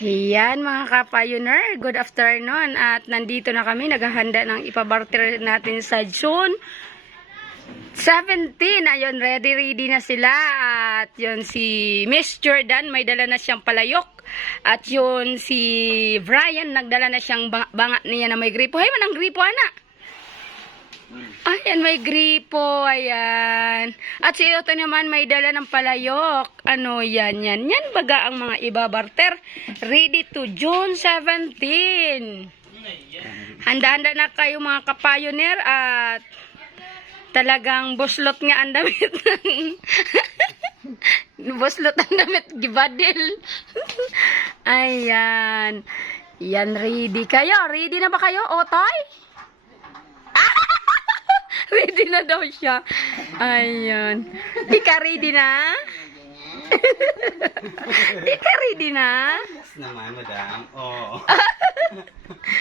Ayan mga kapayuner, good afternoon at nandito na kami naghahanda ng ipabarter natin sa June 17. Ayun, ready ready na sila at yun si Miss Jordan may dala na siyang palayok at yun si Brian nagdala na siyang banga, banga niya na may gripo. Hay man ang gripo ana. Ayan, may gripo. Ayan. At si Otto naman may dala ng palayok. Ano yan, yan. Yan baga ang mga ibabarter. Ready to June 17. Handa-handa na kayo mga kapayonir at talagang buslot nga ang damit. buslot ang damit, gibadil. Ayan. Yan, ready kayo. Ready na ba kayo, Otoy? na daw siya. Ayun. Tika ready na? Tika ready na? Yes naman, madam. Oo. Oh.